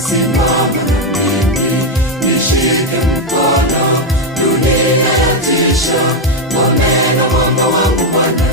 simama na mimi, nishike mkono, dunia yatisha, ngome na mwamba wangu Bwana